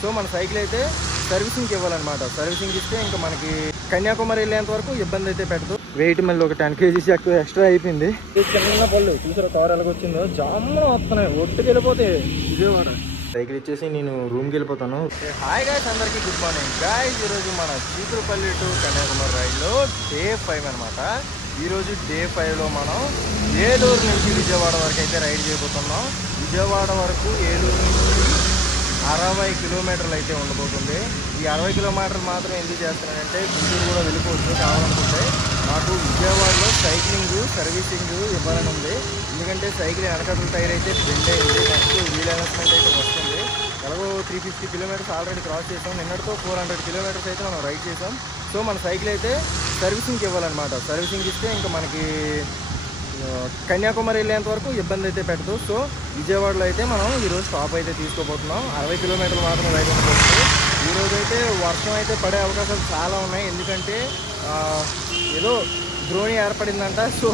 So మన cycle అయితే సర్వీసింగ్కి ఇవ్వాలన్నమాట. Servicing ఇస్తే ఇంకా మనకి కన్యాకుమారి వెళ్ళేంత వరకు ఇబ్బంది అయితే పెట్టదు. వెయిట్ మళ్ళీ ఒక 10 kgs ఎక్స్ట్రా అయిపోయింది. చిన్న పళ్ళు చూసారు కారు ఎలాగొచ్చిందో, జామ్లో వస్తున్నాయి, ఒట్టుకు వెళ్ళిపోతాయి విజయవాడ. సైకిల్ ఇచ్చేసి నేను రూమ్కి వెళ్ళిపోతాను. హాయ్ గాయ్స్, అందరికీ గుడ్ మార్నింగ్ గాయ్స్. ఈరోజు మన చీపురుపల్లి టు కన్యాకుమారి రైడ్లో డే 5 అనమాట. ఈరోజు డే 5లో మనం ఏలూరు నుంచి విజయవాడ వరకు అయితే రైడ్ చేయబోతున్నాం. విజయవాడ వరకు ఏలూరు నుంచి 60 కిలోమీటర్లు అయితే ఉండబోతుంది. ఈ 60 కిలోమీటర్లు మాత్రం ఎందుకు చేస్తున్నానంటే గుంటూరు కూడా వెళ్ళిపోవచ్చు కావాలనుకుంటే. నాకు విజయవాడలో సైక్లింగ్ సర్వీసింగ్ ఇవ్వాలని ఉంది. ఎందుకంటే సైకిల్ వెనకట్ల టైర్ అయితే బెండ్ అయింది. నెక్స్ట్ వీల్ అనౌన్స్మెంట్ అయితే వస్తుంది. ఎలాగో 350 కిలోమీటర్స్ ఆల్రెడీ క్రాస్ చేసాం. నిన్నటితో 400 కిలోమీటర్స్ అయితే మనం రైడ్ చేసాం. సో మన సైకిల్ అయితే సర్వీసింగ్కి ఇవ్వాలన్నమాట. సర్వీసింగ్ ఇస్తే ఇంకా మనకి కన్యాకుమారి వెళ్ళేంత వరకు ఇబ్బంది అయితే పెట్టదు. సో విజయవాడలో అయితే మనం ఈరోజు స్టాప్ అయితే తీసుకోబోతున్నాం. 60 కిలోమీటర్లు మాత్రం రైడ్ ఉండబోతుంది. ఈరోజు అయితే వర్షం అయితే పడే అవకాశాలు చాలా ఉన్నాయి. ఎందుకంటే ఏదో ద్రోణి ఏర్పడిందంట. సో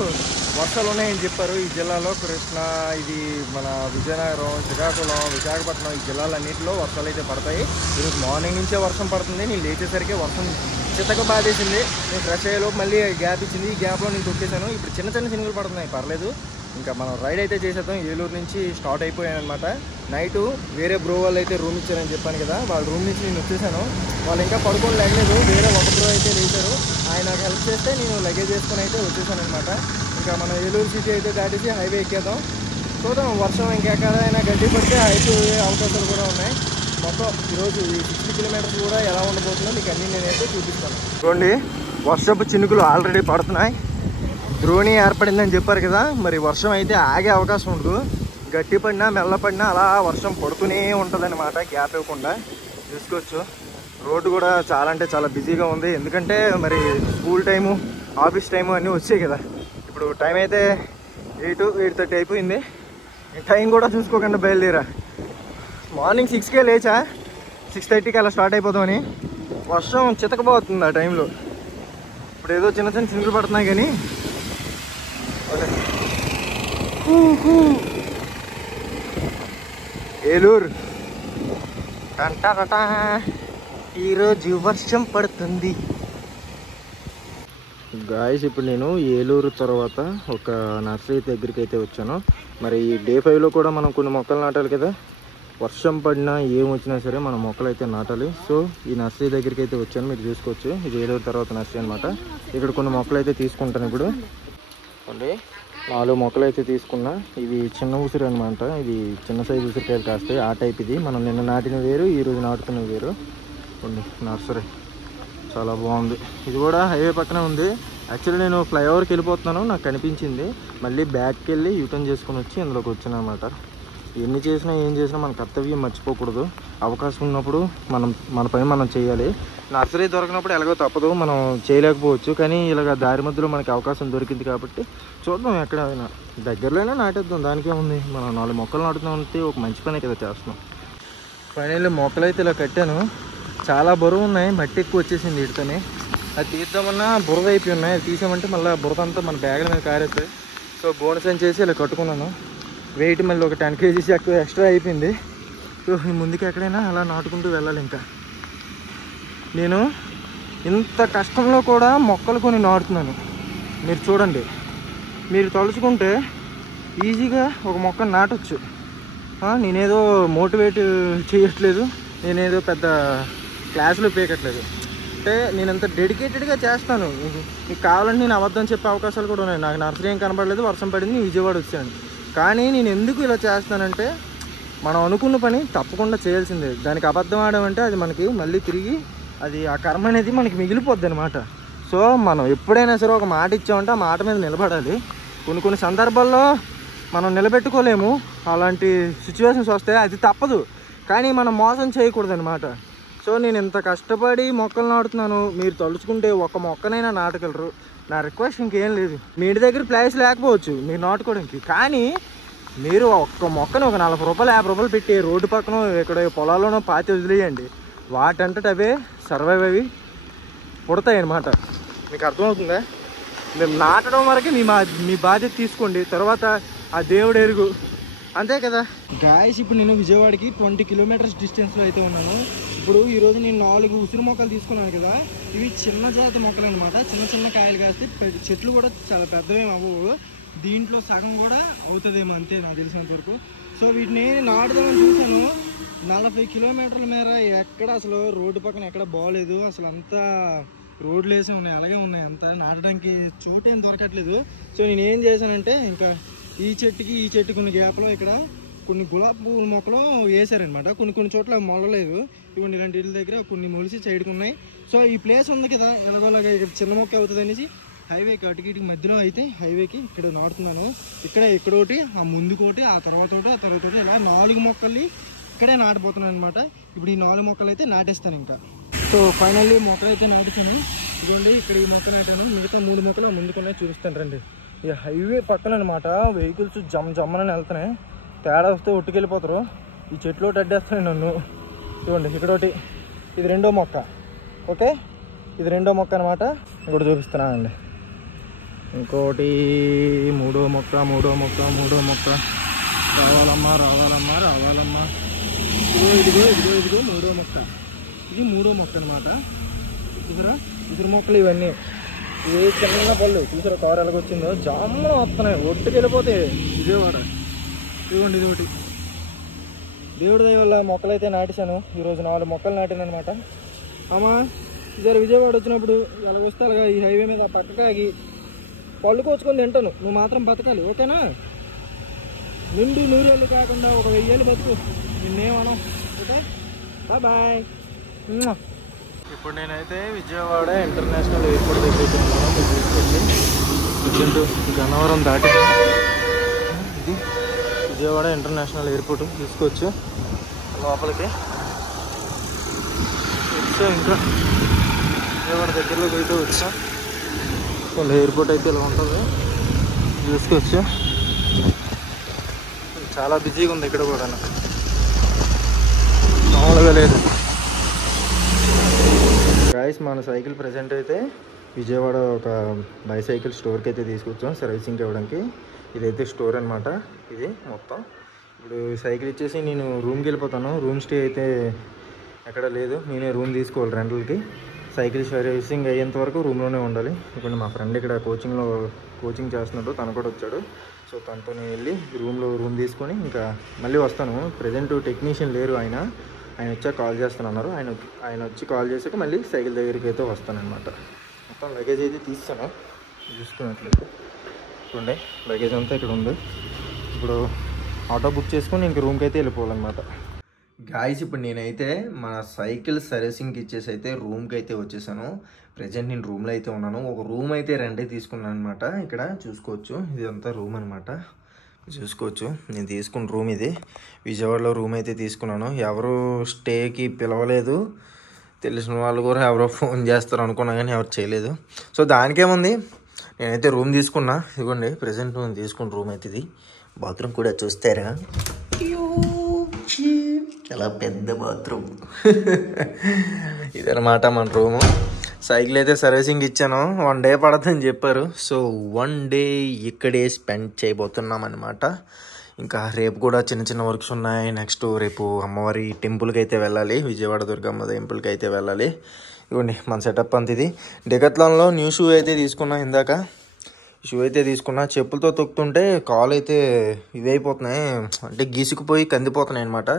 వర్షాలు ఉన్నాయని చెప్పారు ఈ జిల్లాలో. కృష్ణా, ఇది మన విజయనగరం, శ్రీకాకుళం, విశాఖపట్నం ఈ జిల్లాలన్నింటిలో వర్షాలు అయితే పడతాయి. ఈరోజు మార్నింగ్ నుంచే వర్షం పడుతుంది. నేను లేచేసరికి వర్షం చిత్తగా బాధేసింది. నేను ఫ్రెష్ అయ్యేలోపు మళ్ళీ గ్యాప్ ఇచ్చింది. ఈ గ్యాప్లో నేను తొక్కేసాను. ఇప్పుడు చిన్న చిన్న చినుకులు పడుతున్నాయి, పర్లేదు. ఇంకా మనం రైడ్ అయితే చేసేద్దాం. ఏలూరు నుంచి స్టార్ట్ అయిపోయాను అనమాట. నైటు వేరే బ్రో వాళ్ళు అయితే రూమ్ ఇచ్చారని చెప్పాను కదా, వాళ్ళ రూమ్ నుంచి నేను వచ్చేసాను. వాళ్ళు ఇంకా పడుకొని లేగలేదు. వేరే ఒక బ్రో అయితే లేచారు. ఆయన నాకు హెల్ప్ చేస్తే నేను లగేజ్ చేసుకొని అయితే వచ్చేసాను అనమాట. ఇంకా మనం ఏలూరు సిటీ అయితే దాటేసి హైవే ఎక్కేద్దాం. చూద్దాం, వర్షం ఇంకెక్కడైనా గడ్డి పడితే అయిపోయే అవకాశాలు కూడా ఉన్నాయి. మొత్తం ఈరోజు ఈ 60 కిలోమీటర్స్ కూడా ఎలా ఉండబోతుందో మీకు అన్నీ నేనైతే చూపిస్తాను. చూడండి, వర్షపు చినుకులు ఆల్రెడీ పడుతున్నాయి. ద్రోణి ఏర్పడిందని చెప్పారు కదా, మరి వర్షం అయితే ఆగే అవకాశం ఉండదు. గట్టి పడినా మెల్ల పడినా అలా వర్షం పడుతూనే ఉంటుంది అనమాట, గ్యాప్ ఇవ్వకుండా. చూసుకోవచ్చు, రోడ్డు కూడా చాలా అంటే చాలా బిజీగా ఉంది. ఎందుకంటే మరి స్కూల్ టైము, ఆఫీస్ టైము అన్నీ వచ్చాయి కదా. ఇప్పుడు టైం అయితే 8:30 అయిపోయింది. టైం కూడా చూసుకోకుండా బయలుదేరా. మార్నింగ్ 6కే లేచా, 6:30కి అలా స్టార్ట్ అయిపోతామని. వర్షం చితకపోతుంది ఆ టైంలో. ఇప్పుడు ఏదో చిన్న చిన్న చినుకులు పడుతున్నాయి కానీ ఏలూరు టంటా ఈరోజు వర్షం పడుతుంది. గాయస్, ఇప్పుడు నేను ఏలూరు తర్వాత ఒక నర్సరీ దగ్గరికి అయితే వచ్చాను. మరి ఈ డే 5లో కూడా మనం కొన్ని మొక్కలు నాటాలి కదా. వర్షం పడినా ఏమొచ్చినా సరే మనం మొక్కలు అయితే నాటాలి. సో ఈ నర్సరీ దగ్గరికి అయితే వచ్చాను. మీరు చూసుకోవచ్చు, ఇది ఏలూరు తర్వాత నర్సరీ అనమాట. ఇక్కడ కొన్ని మొక్కలు అయితే తీసుకుంటాను. ఇప్పుడు అండి 4 మొక్కలు అయితే తీసుకున్నా. ఇవి చిన్న ఉసిరి అనమాట. ఇది చిన్న సైజు ఉసిరికాయలు కాస్తాయి, ఆ టైప్. ఇది మనం నిన్న నాటిన వేరు, ఈరోజు నాటుతున్నవి వేరు. అండి నర్సరీ చాలా బాగుంది. ఇది కూడా హైవే పక్కనే ఉంది. యాక్చువల్లీ నేను ఫ్లైఓవర్కి వెళ్ళిపోతున్నాను, నాకు కనిపించింది. మళ్ళీ బ్యాక్కి వెళ్ళి యూటర్న్ చేసుకుని వచ్చి ఇందులోకి వచ్చాను అనమాట. ఎన్ని చేసినా ఏం చేసినా మన కర్తవ్యం మర్చిపోకూడదు. అవకాశం ఉన్నప్పుడు మన పని మనం చేయాలి. నర్సరీ దొరికినప్పుడు ఎలాగో తప్పదు, మనం చేయలేకపోవచ్చు. కానీ ఇలాగ దారి మధ్యలో మనకి అవకాశం దొరికింది కాబట్టి చూద్దాం, ఎక్కడైనా దగ్గరలోనే నాటేద్దాం. దానికే ఉంది. మనం 4 మొక్కలు నాటుతామంటే ఒక మంచి పనే కదా చేస్తున్నాం. ఫైనల్లీ మొక్కలు అయితే ఇలా కట్టాను. చాలా బరువు ఉన్నాయి, మట్టి ఎక్కువ వచ్చేసింది వీటితోనే. అది తీద్దామన్నా బురద అయిపోయి ఉన్నాయి. అది తీసామంటే మళ్ళీ బురద అంతా మన బ్యాగుల మీద కారేస్తాయి. సో బోనస్ అని చేసి ఇలా కట్టుకున్నాను. వెయిట్ మళ్ళీ ఒక 10 kgs ఎక్స్ట్రా అయిపోయింది. సో ముందుకు ఎక్కడైనా అలా నాటుకుంటూ వెళ్ళాలి. ఇంకా నేను ఇంత కష్టంలో కూడా మొక్కలు కొన్ని నాటుతున్నాను. మీరు చూడండి, మీరు తలుచుకుంటే ఈజీగా ఒక మొక్కను నాటొచ్చు. నేనేదో మోటివేట్ చేయట్లేదు, నేనేదో పెద్ద క్లాసులో పీకట్లేదు. అంటే నేను అంత డెడికేటెడ్గా చేస్తాను. మీకు కావాలంటే నేను అబద్ధం చెప్పే అవకాశాలు కూడా ఉన్నాయి. నాకు నర్సరీ ఏం కనబడలేదు, వర్షం పడింది, విజయవాడ వచ్చాను. కానీ నేను ఎందుకు ఇలా చేస్తానంటే, మనం అనుకున్న పని తప్పకుండా చేయాల్సిందే. దానికి అబద్ధం ఆడమంటే అది మనకి మళ్ళీ తిరిగి అది ఆ కర్మ అనేది మనకి మిగిలిపోద్ది అనమాట. సో మనం ఎప్పుడైనా సరే ఒక మాట ఇచ్చామంటే ఆ మాట మీద నిలబడాలి. కొన్ని సందర్భాల్లో మనం నిలబెట్టుకోలేము. అలాంటి సిచ్యువేషన్స్ వస్తే అది తప్పదు, కానీ మనం మోసం చేయకూడదు అనమాట. సో నేను ఇంత కష్టపడి మొక్కలు నాటుతున్నాను. మీరు తలుచుకుంటే ఒక మొక్కనైనా నాటగలరు. నా రిక్వెస్ట్ ఇంకేం లేదు. మీ ఇంటి దగ్గర ప్లేస్ లేకపోవచ్చు మీరు నాటుకోవడానికి, కానీ మీరు ఒక్క మొక్కను ఒక 40 రూపాయలు 50 రూపాయలు పెట్టి రోడ్డు పక్కన ఇక్కడ పొలాల్లోనో పాతి వదిలేయండి. వాటంతట అవే సర్వైవ్ అవి పుడతాయి అన్నమాట. మీకు అర్థమవుతుందా? మీరు నాటడం వరకే మీ బాధ్యత తీసుకోండి. తర్వాత ఆ దేవుడు ఎరుగు, అంతే కదా గాయస్. ఇప్పుడు నేను విజయవాడకి 20 కిలోమీటర్స్ డిస్టెన్స్లో అయితే ఉన్నాను. ఇప్పుడు ఈరోజు నేను 4 ఉసిరి మొక్కలు తీసుకున్నాను కదా. ఇవి చిన్న జాతి మొక్కలు అనమాట. చిన్న చిన్న కాయలు కాస్తే చెట్లు కూడా చాలా పెద్దవేమి అవ్వవు. దీంట్లో సగం కూడా అవుతుందేమో అంతే నాకు తెలిసినంత వరకు. సో వీటిని నాటుదామని చూశాను. 40 కిలోమీటర్ల మేర ఎక్కడ అసలు రోడ్డు పక్కన ఎక్కడ బాగోలేదు. అసలు అంతా రోడ్లు వేసే ఉన్నాయి, అలాగే ఉన్నాయి. అంతా నాటడానికి చోటు ఏం దొరకట్లేదు. సో నేను ఏం చేశానంటే ఇంకా ఈ చెట్టుకి కొన్ని గ్యాప్లో ఇక్కడ కొన్ని గులాబీ పువ్వుల మొక్కలు వేసారనమాట. కొన్ని చోట్ల మొలలేదు. ఇవ్వండి ఇలాంటి ఇళ్ళ దగ్గర కొన్ని మొలిసి సైడ్కి ఉన్నాయి. సో ఈ ప్లేస్ ఉంది కదా ఎలాగోలాగా ఇక్కడ చిన్న మొక్క అవుతుంది అనేసి హైవేకి అటుకి మధ్యలో అయితే హైవేకి ఇక్కడ నాటుతున్నాను. ఇక్కడోటి, ఆ ముందుకోటి, ఆ తర్వాత ఇలా 4 మొక్కల్ని ఇక్కడే నాటిపోతున్నాను అనమాట. ఇప్పుడు ఈ 4 మొక్కలు అయితే నాటేస్తాను ఇంకా. సో ఫైనల్లీ మొక్కలు అయితే నాటుతాను. ఇదిగోండి ఇక్కడ ఈ మొక్క నాటాను. మిగతా 3 మొక్కలు ముందుకునే చూపిస్తాను రండి. ఈ హైవే పక్కన అనమాట. వెహికల్స్ జమ్మని వెళ్తున్నాయి. తేడా వస్తే ఒట్టుకెళ్ళిపోతారు. ఈ చెట్లు ఒకటి అడ్డేస్తాయి నన్ను. ఇదిగోండి ఇక్కడోటి, ఇది 2వ మొక్క. ఓకే, ఇది 2వ మొక్క అనమాట. ఇంకోటి చూపిస్తున్నానండి. ఇంకోటి 3వ మొక్క. రావాలమ్మా. ఇదిగో 3వ మొక్క. ఇది 3వ మొక్క అనమాట. చూసారా ఉసిరి మొక్కలు ఇవన్నీ. ఇవి చిన్న పళ్ళు చూసారా కారు ఎలాగొచ్చిందో. జామ్మ వస్తున్నాయి, ఒట్టుకెళ్ళిపోతాయి విజయవాడ. ఇదిగోండి ఇది ఒకటి. దేవుడి దయ వల్ల మొక్కలు అయితే నాటేశాను. ఈరోజు 4 మొక్కలు నాటాను అనమాట. అమ్మా ఇద్దరు విజయవాడ వచ్చినప్పుడు ఎలాగొస్తే అలాగా ఈ హైవే మీద పక్కకాగి పళ్ళు కోసుకొని తింటాను. నువ్వు మాత్రం బతకాలి, ఓకేనా? నిండు 100 ఏళ్ళు కాకుండా ఒక 1000 ఏళ్ళు బతుకు, నిన్నేమనం. Okay, bye. ఇప్పుడు నేనైతే విజయవాడ ఇంటర్నేషనల్ ఎయిర్పోర్ట్ దగ్గర ఉన్నాను. మీరు తీసుకొచ్చి గన్నవరం దాటి ఇది విజయవాడ ఇంటర్నేషనల్ ఎయిర్పోర్ట్ తీసుకొచ్చి లోపలికి వచ్చా. ఇంకా విజయవాడ దగ్గరలోకి అయితే వచ్చా. వాళ్ళ ఎయిర్పోర్ట్ అయితే ఇలా ఉంటుంది. తీసుకొచ్చా. చాలా బిజీగా ఉంది ఇక్కడ కూడా, మామూలుగా లేదు. గాయస్ మన సైకిల్ ప్రజెంట్ అయితే విజయవాడ ఒక బైసైకిల్ స్టోర్కి అయితే తీసుకొచ్చాం సర్వీసింగ్కి ఇవ్వడానికి. ఇదైతే స్టోర్ అనమాట. ఇది మొత్తం. ఇప్పుడు సైకిల్ ఇచ్చేసి నేను రూమ్కి వెళ్ళిపోతాను. రూమ్ స్టే అయితే ఎక్కడ లేదు. నేనే రూమ్ తీసుకోవాలి రెంటల్కి. సైకిల్ సర్వీసింగ్ అయ్యేంత వరకు రూమ్లోనే ఉండాలి. ఇప్పుడు మా ఫ్రెండ్ ఇక్కడ కోచింగ్ చేస్తున్నాడు, తను కూడా వచ్చాడు. సో తనతో నేను వెళ్ళి రూమ్ తీసుకొని ఇంకా మళ్ళీ వస్తాను. ప్రజెంట్ టెక్నీషియన్ లేరు, ఆయన వచ్చాక కాల్ చేస్తానన్నారు. ఆయన వచ్చి కాల్ చేసాక మళ్ళీ సైకిల్ దగ్గరికి అయితే వస్తానన్నమాట. మొత్తం లగేజ్ అయితే తీస్తాను చూసుకున్నట్లయితే. చూడండి లగేజ్ అంతా ఇక్కడ ఉంది. ఇప్పుడు ఆటో బుక్ చేసుకొని ఇంక రూమ్కి అయితే వెళ్ళిపోవాలన్నమాట. గాయస్ ఇప్పుడు నేనైతే మన సైకిల్ సర్వీసింగ్కి ఇచ్చేసి అయితే రూమ్కి అయితే వచ్చేసాను. ప్రజెంట్ నేను రూమ్లో అయితే ఉన్నాను. ఒక రూమ్ అయితే రెంటే తీసుకున్నాను అనమాట. ఇక్కడ చూసుకోవచ్చు, ఇదంతా రూమ్ అనమాట. చూసుకోవచ్చు నేను తీసుకున్న రూమ్ ఇది. విజయవాడలో రూమ్ అయితే తీసుకున్నాను. ఎవరు స్టేకి పిలవలేదు. తెలిసిన వాళ్ళు కూడా ఎవరో ఫోన్ చేస్తారు అనుకున్నా కానీ ఎవరు చేయలేదు. సో దానికేముంది, నేనైతే రూమ్ తీసుకున్నా. ఇదిగోండి ప్రజెంట్ నేను తీసుకున్న రూమ్ అయితే ఇది. బాత్రూమ్ కూడా చూస్తారా, చాలా పెద్ద బాత్రూమ్. ఇదనమాట మన రూము. సైకిల్ అయితే సర్వీసింగ్ ఇచ్చాను. 1 డే పడుతుందని చెప్పారు. సో 1 డే ఇక్కడే స్పెండ్ చేయబోతున్నాం అనమాట. ఇంకా రేపు కూడా చిన్న వర్క్స్ ఉన్నాయి. నెక్స్ట్ రేపు అమ్మవారి టెంపుల్కి అయితే వెళ్ళాలి. విజయవాడ దుర్గమ్మ టెంపుల్కి అయితే వెళ్ళాలి. ఇవ్వండి మన సెటప్ అంత ఇది. డెకత్లాన్లో న్యూ షూ అయితే తీసుకున్నా. ఇందాక షూ అయితే తీసుకున్నా. చెప్పులతో తొక్కుతుంటే కాలు అయితే ఇవి అయిపోతున్నాయి, అంటే గీసుకుపోయి కందిపోతున్నాయి అనమాట.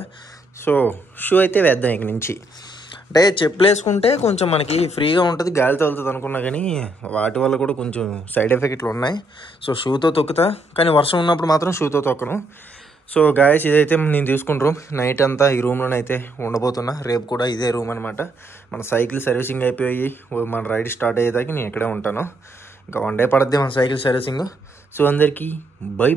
సో షూ అయితే వేద్దాం ఇక నుంచి. అంటే చెప్పులు వేసుకుంటే కొంచెం మనకి ఫ్రీగా ఉంటుంది, గాలి తగులుతుంది అనుకున్నా కానీ వాటి వల్ల కూడా కొంచెం సైడ్ ఎఫెక్ట్లు ఉన్నాయి. సో షూతో తొక్కుతా, కానీ వర్షం ఉన్నప్పుడు మాత్రం షూతో తొక్కను. సో గాయస్ ఇదైతే నేను తీసుకున్న రూమ్. నైట్ అంతా ఈ రూమ్లోనే అయితే ఉండబోతున్నా. రేపు కూడా ఇదే రూమ్ అనమాట. మన సైకిల్ సర్వీసింగ్ అయిపోయి మన రైడ్ స్టార్ట్ అయ్యేదాకా నేను ఇక్కడే ఉంటాను. ఇంకా 1 డే పడుద్ది మన సైకిల్ సర్వీసింగ్. సో అందరికీ బై.